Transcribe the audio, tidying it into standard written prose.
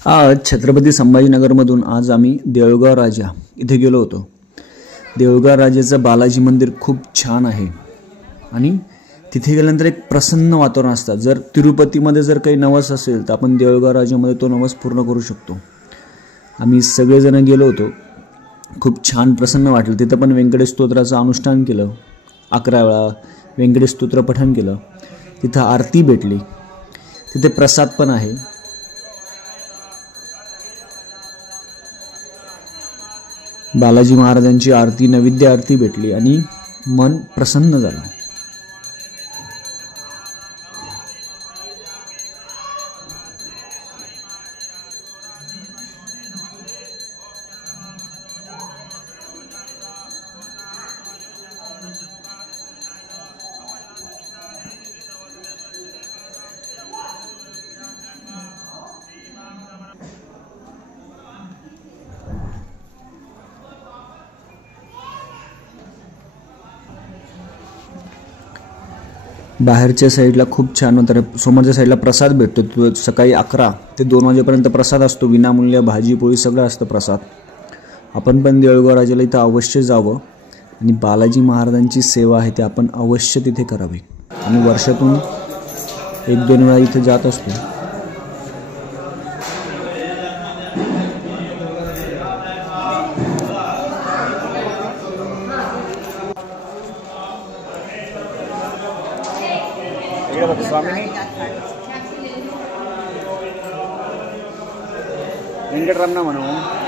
आज छत्रपती संभाजीनगरमधून आज आम्ही देऊळगाव राजा इथे गेलो होतो। देऊळगाव राजाचं बालाजी मंदिर खूप छान आहे आणि तिथे गेल्यानंतर एक प्रसन्न वातावरण असतं। जर तिरुपतीमध्ये जर काही नवस असेल तर आपण देऊळगाव राजामध्ये तो नवस पूर्ण करू शकतो। आम्ही सगळेजण गेलो होतो, खूप छान प्रसन्न वाटलं। तिथे पण व्यंकटेश स्तोत्राचं अनुष्ठान केलं, 11 वेळा व्यंकटेश स्तोत्र पठण केलं। तिथे आरती भेटली, तिथे प्रसाद पण आहे। बालाजी महाराजांची आरती, नैवेद्य आरती भेटली आणि मन प्रसन्न झालं। बाहेरच्या साईडला खूप छान होतं। समोरच्या साईडला प्रसाद भेटतो, तो सकाळी 11 ते 2 वाजेपर्यंत प्रसाद असतो, विनामूल्य भाजी पोळी सगळं असतं प्रसाद। आपण पण देऊळगाव राजाला इथं अवश्य जावं आणि बालाजी महाराजांची सेवा आहे ते आपण अवश्य तिथे करावी। आणि वर्षातून 1-2 वेळा इथे जात असतो। स्वामी वेंकटरमण म्हणून